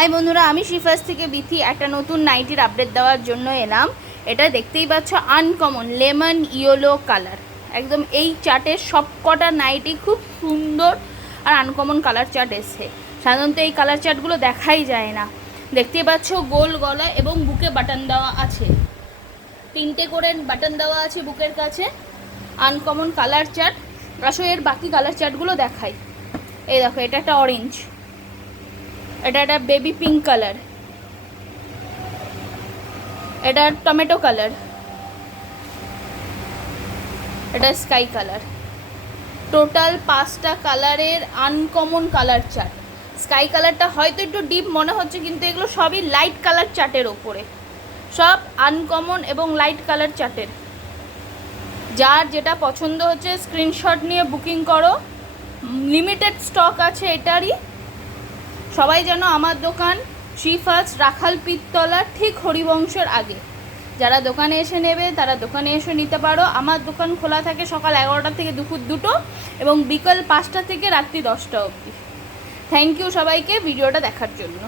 High বন্ধুরা, আমি শিফাস থেকে বিথি একটা নতুন নাইটির আপডেট দেওয়ার জন্য এলাম। এটা দেখতেই পাচ্ছ, আনকমন লেমন ইয়েলো কালার। একদম এই চার্টের সবকটা নাইটি খুব সুন্দর আর আনকমন কালার চার্ট এসছে। সাধারণত এই কালার চার্টগুলো দেখাই যায় না। দেখতেই পাচ্ছ গোল গলা এবং বুকে বাটন দেওয়া আছে, 3টে করে বাটন দেওয়া আছে বুকের কাছে। Uncommon colour chart. আসলে এর বাকি কালার চার্টগুলো দেখাই। এই দেখো, এটা একটা অরেঞ্জ, এটা একটা বেবি পিঙ্ক কালার, এটা টমেটো কালার, এটা স্কাই কালার। টোটাল 5টা কালারের আনকমন কালার চার্ট। স্কাই কালারটা হয়তো একটু ডিপ মনে হচ্ছে, কিন্তু এগুলো সবই লাইট কালার চার্টের ওপরে, সব আনকমন এবং লাইট কালার চার্টের। যার যেটা পছন্দ হচ্ছে স্ক্রিনশট নিয়ে বুকিং করো। লিমিটেড স্টক আছে এটারই। সবাই যেন আমার দোকান শিফাস, রাখাল পীরতলা, ঠিক হরিবংশের আগে। যারা দোকানে এসে নেবে তারা দোকানে এসে নিতে পারো। আমার দোকান খোলা থাকে সকাল 11টা থেকে দুপুর 2টো এবং বিকাল 5টা থেকে রাত্রি 10টা অবধি। থ্যাংক ইউ সবাইকে ভিডিওটা দেখার জন্য।